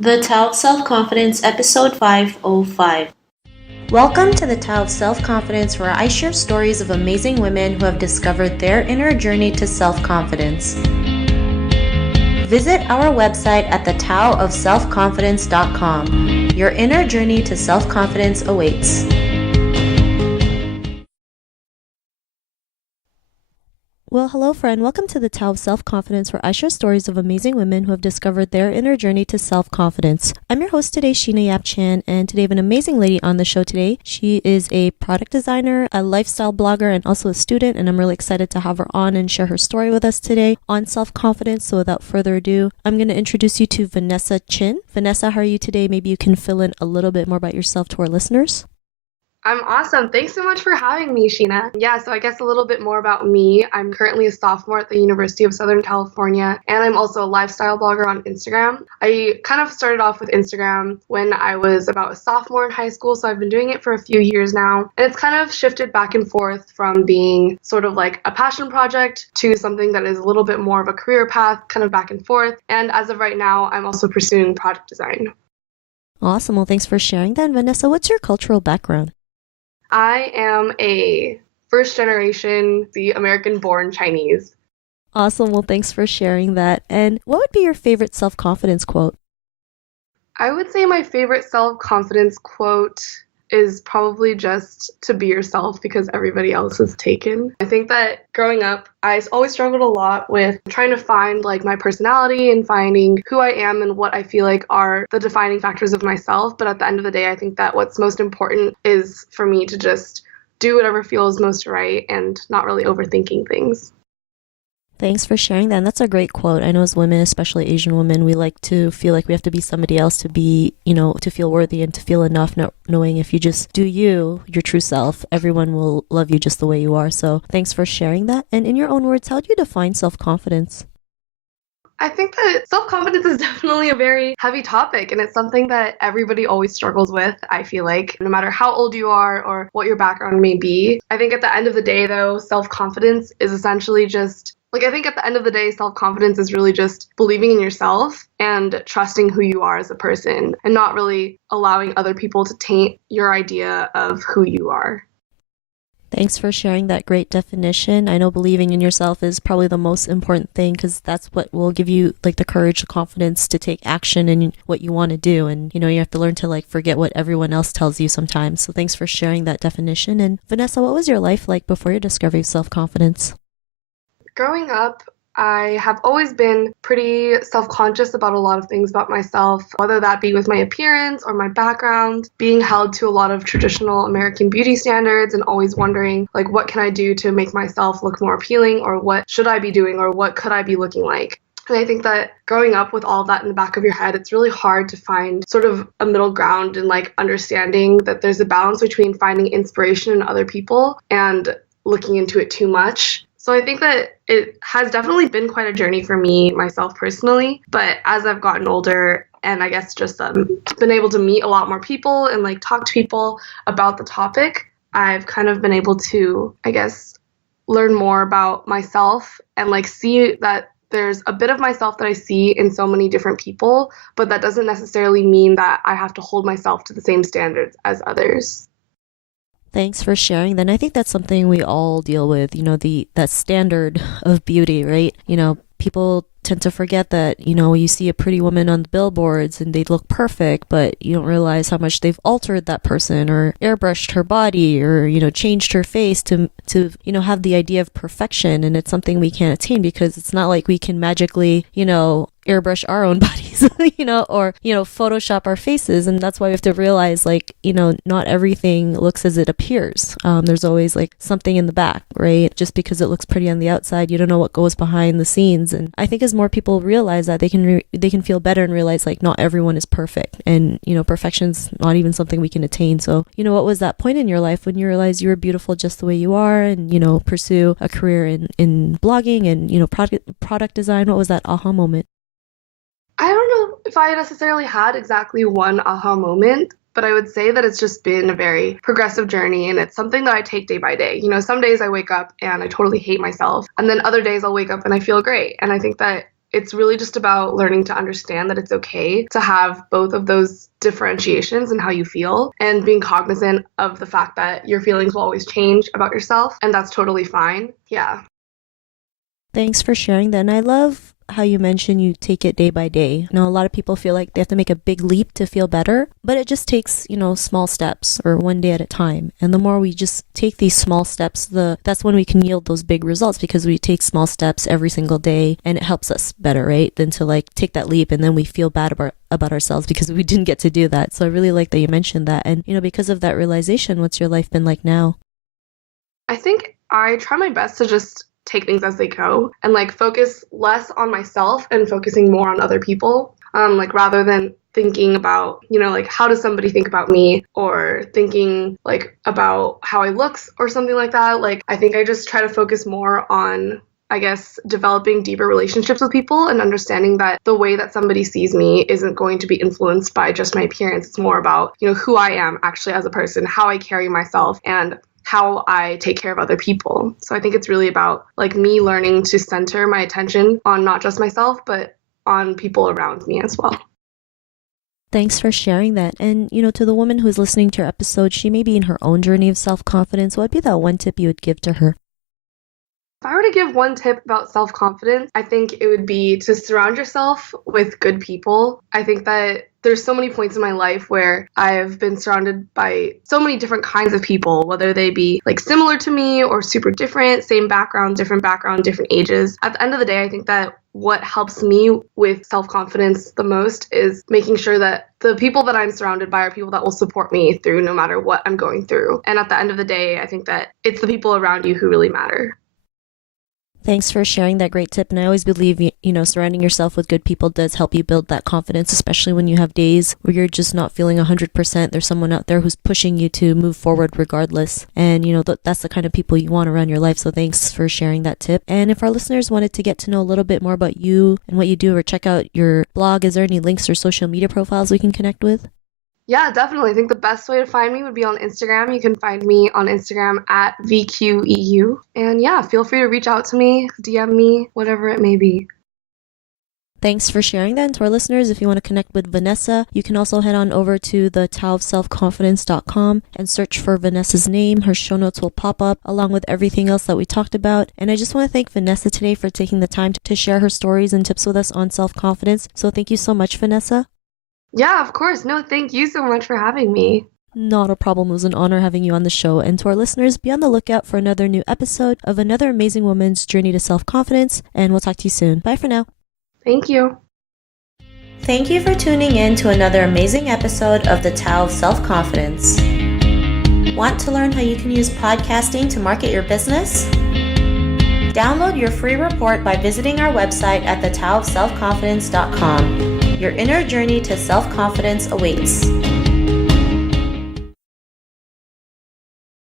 The Tao of Self Confidence, episode 505. Welcome to the Tao of Self Confidence, where I share stories of amazing women who have discovered their inner journey to self confidence. Visit our website at thetaoofselfconfidence.com. Your inner journey to self confidence awaits. Well, hello, friend. Welcome to the Tao of Self-Confidence, where I share stories of amazing women who have discovered their inner journey to self-confidence. I'm your host today, Sheena Yap Chan, and today I have an amazing lady on the show today. She is a product designer, a lifestyle blogger, and also a student, and I'm really excited to have her on and share her story with us today on self-confidence. So without further ado, I'm going to introduce you to Vanessa Qin. Vanessa, how are you today? Maybe you can fill in a little bit more about yourself to our listeners. I'm awesome. Thanks so much for having me, Sheena. Yeah, so I guess a little bit more about me. I'm currently a sophomore at the University of Southern California, and I'm also a lifestyle blogger on Instagram. I kind of started off with Instagram when I was about a sophomore in high school, so I've been doing it for a few years now. And it's kind of shifted back and forth from being sort of like a passion project to something that is a little bit more of a career path, kind of back and forth. And as of right now, I'm also pursuing product design. Awesome. Well, thanks for sharing that. And Vanessa, what's your cultural background? I am a first generation, the American born Chinese. Awesome. Well, thanks for sharing that. And what would be your favorite self-confidence quote? I would say my favorite self-confidence quote is probably just to be yourself because everybody else is taken. I think that growing up, I always struggled a lot with trying to find like my personality and finding who I am and what I feel like are the defining factors of myself. But at the end of the day, I think that what's most important is for me to just do whatever feels most right and not really overthinking things. Thanks for sharing that. And that's a great quote. I know as women, especially Asian women, we like to feel like we have to be somebody else to be, to feel worthy and to feel enough, knowing if you just do you, your true self, everyone will love you just the way you are. So thanks for sharing that. And in your own words, how do you define self-confidence? I think that self-confidence is definitely a very heavy topic, and it's something that everybody always struggles with, I feel like, no matter how old you are or what your background may be. I think at the end of the day, though, self-confidence is essentially just I think at the end of the day, self-confidence is really just believing in yourself and trusting who you are as a person and not really allowing other people to taint your idea of who you are. Thanks for sharing that great definition. I know believing in yourself is probably the most important thing because that's what will give you like the courage, the confidence to take action in what you want to do. And, you have to learn to like forget what everyone else tells you sometimes. So thanks for sharing that definition. And Vanessa, what was your life like before your discovery of self-confidence? Growing up, I have always been pretty self-conscious about a lot of things about myself, whether that be with my appearance or my background, being held to a lot of traditional American beauty standards and always wondering, like, what can I do to make myself look more appealing, or what should I be doing, or what could I be looking like? And I think that growing up with all of that in the back of your head, it's really hard to find sort of a middle ground and like understanding that there's a balance between finding inspiration in other people and looking into it too much. So I think that it has definitely been quite a journey for me, myself personally. But as I've gotten older and I guess just been able to meet a lot more people and like talk to people about the topic, I've kind of been able to, I guess, learn more about myself and like see that there's a bit of myself that I see in so many different people, but that doesn't necessarily mean that I have to hold myself to the same standards as others. Thanks for sharing. Then I think that's something we all deal with, that standard of beauty, right? People tend to forget that, you see a pretty woman on the billboards and they look perfect, but you don't realize how much they've altered that person or airbrushed her body or, changed her face to have the idea of perfection. And it's something we can't attain because it's not like we can magically, airbrush our own bodies, or, Photoshop our faces. And that's why we have to realize, like, not everything looks as it appears. There's always like something in the back, right? Just because it looks pretty on the outside, you don't know what goes behind the scenes. And I think as more people realize that, they can feel better and realize like not everyone is perfect. And, perfection's not even something we can attain. So, what was that point in your life when you realized you were beautiful just the way you are and, pursue a career in blogging and, product design? What was that aha moment? I don't know if I necessarily had exactly one aha moment, but I would say that it's just been a very progressive journey and it's something that I take day by day. Some days I wake up and I totally hate myself, and then other days I'll wake up and I feel great. And I think that it's really just about learning to understand that it's okay to have both of those differentiations in how you feel and being cognizant of the fact that your feelings will always change about yourself, and that's totally fine. Yeah. Thanks for sharing that. And I love how you mentioned you take it day by day. You know, a lot of people feel like they have to make a big leap to feel better, but it just takes, small steps or one day at a time. And the more we just take these small steps, that's when we can yield those big results, because we take small steps every single day and it helps us better, right? Than to like take that leap and then we feel bad about ourselves because we didn't get to do that. So I really like that you mentioned that. And, because of that realization, what's your life been like now? I think I try my best to just take things as they go and like focus less on myself and focusing more on other people. Like rather than thinking about, like how does somebody think about me, or thinking like about how I looks or something like that. Like I think I just try to focus more on, I guess, developing deeper relationships with people and understanding that the way that somebody sees me isn't going to be influenced by just my appearance. It's more about, who I am actually as a person, how I carry myself, and how I take care of other people. So I think it's really about like me learning to center my attention on not just myself, but on people around me as well. Thanks for sharing that. And, to the woman who's listening to your episode, she may be in her own journey of self-confidence. What would be that one tip you would give to her? If I were to give one tip about self-confidence, I think it would be to surround yourself with good people. I think that there's so many points in my life where I've been surrounded by so many different kinds of people, whether they be like similar to me or super different, same background, different ages. At the end of the day, I think that what helps me with self-confidence the most is making sure that the people that I'm surrounded by are people that will support me through no matter what I'm going through. And at the end of the day, I think that it's the people around you who really matter. Thanks for sharing that great tip. And I always believe, surrounding yourself with good people does help you build that confidence, especially when you have days where you're just not feeling 100%. There's someone out there who's pushing you to move forward regardless. And, that's the kind of people you want around your life. So thanks for sharing that tip. And if our listeners wanted to get to know a little bit more about you and what you do, or check out your blog, is there any links or social media profiles we can connect with? Yeah, definitely. I think the best way to find me would be on Instagram. You can find me on Instagram at VQEU. And yeah, feel free to reach out to me, DM me, whatever it may be. Thanks for sharing that. And to our listeners, if you want to connect with Vanessa, you can also head on over to the taoofselfconfidence.com and search for Vanessa's name. Her show notes will pop up along with everything else that we talked about. And I just want to thank Vanessa today for taking the time to share her stories and tips with us on self-confidence. So thank you so much, Vanessa. Yeah, of course. No, thank you so much for having me. Not a problem. It was an honor having you on the show. And to our listeners, be on the lookout for another new episode of another amazing woman's journey to self-confidence. And we'll talk to you soon. Bye for now. Thank you. Thank you for tuning in to another amazing episode of the Tao of Self-Confidence. Want to learn how you can use podcasting to market your business? Download your free report by visiting our website at thetaoofselfconfidence.com. Your inner journey to self-confidence awaits.